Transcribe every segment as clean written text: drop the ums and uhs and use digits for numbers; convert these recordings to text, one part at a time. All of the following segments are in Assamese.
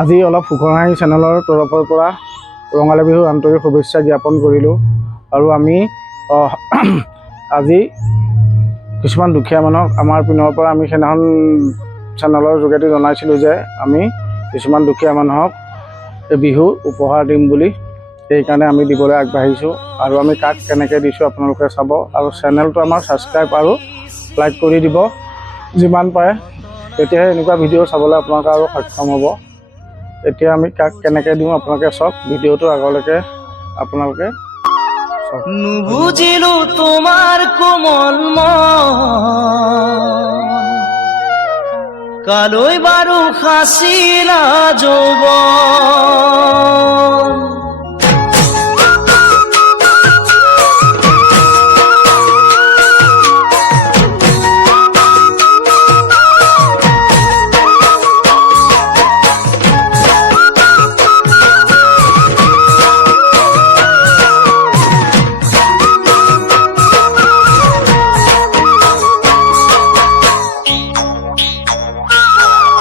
আজি অলপ সুখৰ হাঁহি চেনেলৰ তৰফৰ পৰা ৰঙালী বিহুৰ আন্তৰিক শুভেচ্ছা জ্ঞাপন কৰিলোঁ। আৰু আমি আজি কিছুমান দুখীয়া মানুহক আমাৰ পিনৰ পৰা আমি সেইদিনাখন চেনেলৰ যোগেদি জনাইছিলোঁ যে আমি কিছুমান দুখীয়া মানুহক এই বিহু উপহাৰ দিম বুলি। সেইকাৰণে আমি দিবলৈ আগবাঢ়িছোঁ আৰু আমি কাক কেনেকৈ দিছোঁ আপোনালোকে চাব। আৰু চেনেলটো আমাৰ ছাবস্ক্ৰাইব আৰু লাইক কৰি দিব যিমান পাৰে, তেতিয়াহে এনেকুৱা ভিডিঅ' চাবলৈ আপোনালোকে আৰু সক্ষম হ'ব। এতিয়া আমি কাক কেনেকৈ দিওঁ আপোনালোকে চাওক, ভিডিঅ'টো আগলৈকে আপোনালোকে চাওক। নুবুজিলো তোমাৰ কোমল কালৈ বাৰু সাঁচিলা যৌৱন।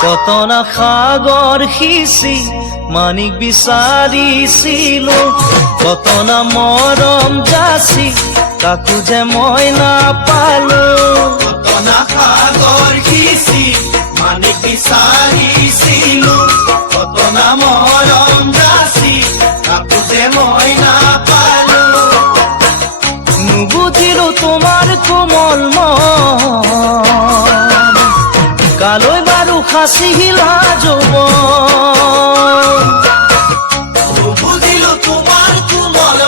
কতনা সাগৰ সিঁচি মানিক বিচাৰিছিলো, কতনা মৰম যাচি কাকো যে মই নাপালো। কতনা সাগৰ সিঁচি মানিক বিচাৰিছিলো, কতনা মৰম যাচি কাকো যে মই নাপালো। নুবুজিলো তোমাৰ কোমল কালৈ বাৰু সাঁচিলা যৌৱন। নুবুজিলো তোমাৰ কোমল